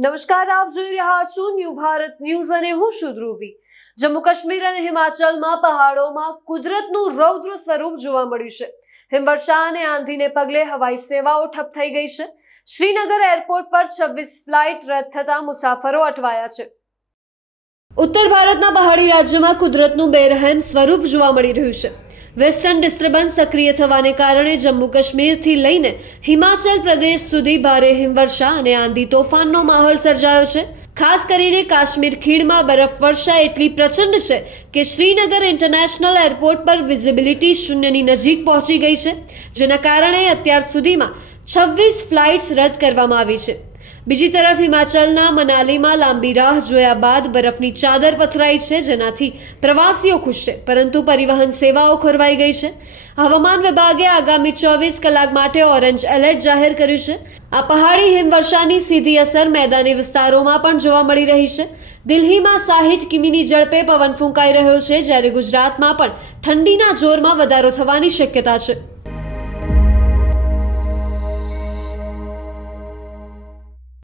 નમસ્કાર, આપ જોઈ રહ્યા છો ન્યૂ ભારત ન્યૂઝ અને હું છું ધ્રુવી। જમ્મુ કાશ્મીર અને હિમાચલમાં પહાડોમાં કુદરતનું રૌદ્ર સ્વરૂપ જોવા મળ્યું છે। હિમવર્ષા અને આંધીને પગલે હવાઈ સેવાઓ ઠપ થઈ ગઈ છે। શ્રીનગર એરપોર્ટ પર 26 ફ્લાઇટ રદ થતા મુસાફરો અટવાયા છે। ઉત્તર ભારતના પહાડી રાજ્યોમાં કુદરતનું બેરહેમ સ્વરૂપ જોવા મળી રહ્યું છે। વેસ્ટર્ન ડિસ્ટર્બન્સ સક્રિય થવાને કારણે જમ્મુ કાશ્મીરથી લઈને હિમાચલ પ્રદેશ સુધી ભારે હિમવર્ષા અને આંધી તોફાનનો માહોલ સર્જાયો છે। ખાસ કરીને કાશ્મીર ખીણમાં બરફવર્ષા એટલી પ્રચંડ છે કે શ્રીનગર ઇન્ટરનેશનલ એરપોર્ટ પર વિઝિબિલિટી શૂન્યની નજીક પહોંચી ગઈ છે, જેના કારણે અત્યાર સુધીમાં 26 ફ્લાઇટ્સ રદ કરવામાં આવી છે। બીજી તરફ હિમાચલના મનાલીમાં લાંબી રાહ જોયા બાદ બરફની ચાદર પથરાઈ છે, જેનાથી પ્રવાસીઓ ખુશ છે, પરંતુ પરિવહન સેવાઓ ખોરવાઈ ગઈ છે। હવામાન વિભાગે આગામી 24 કલાક માટે ઓરેન્જ એલર્ટ જાહેર કર્યું છે। આ પહાડી હિમવર્ષાની સીધી અસર મેદાની વિસ્તારોમાં પણ જોવા મળી રહી છે। દિલ્હીમાં 60 કિમીની ઝડપે પવન ફૂંકાઈ રહ્યો છે, જ્યારે ગુજરાતમાં પણ ઠંડીના જોરમાં વધારો થવાની શક્યતા છે।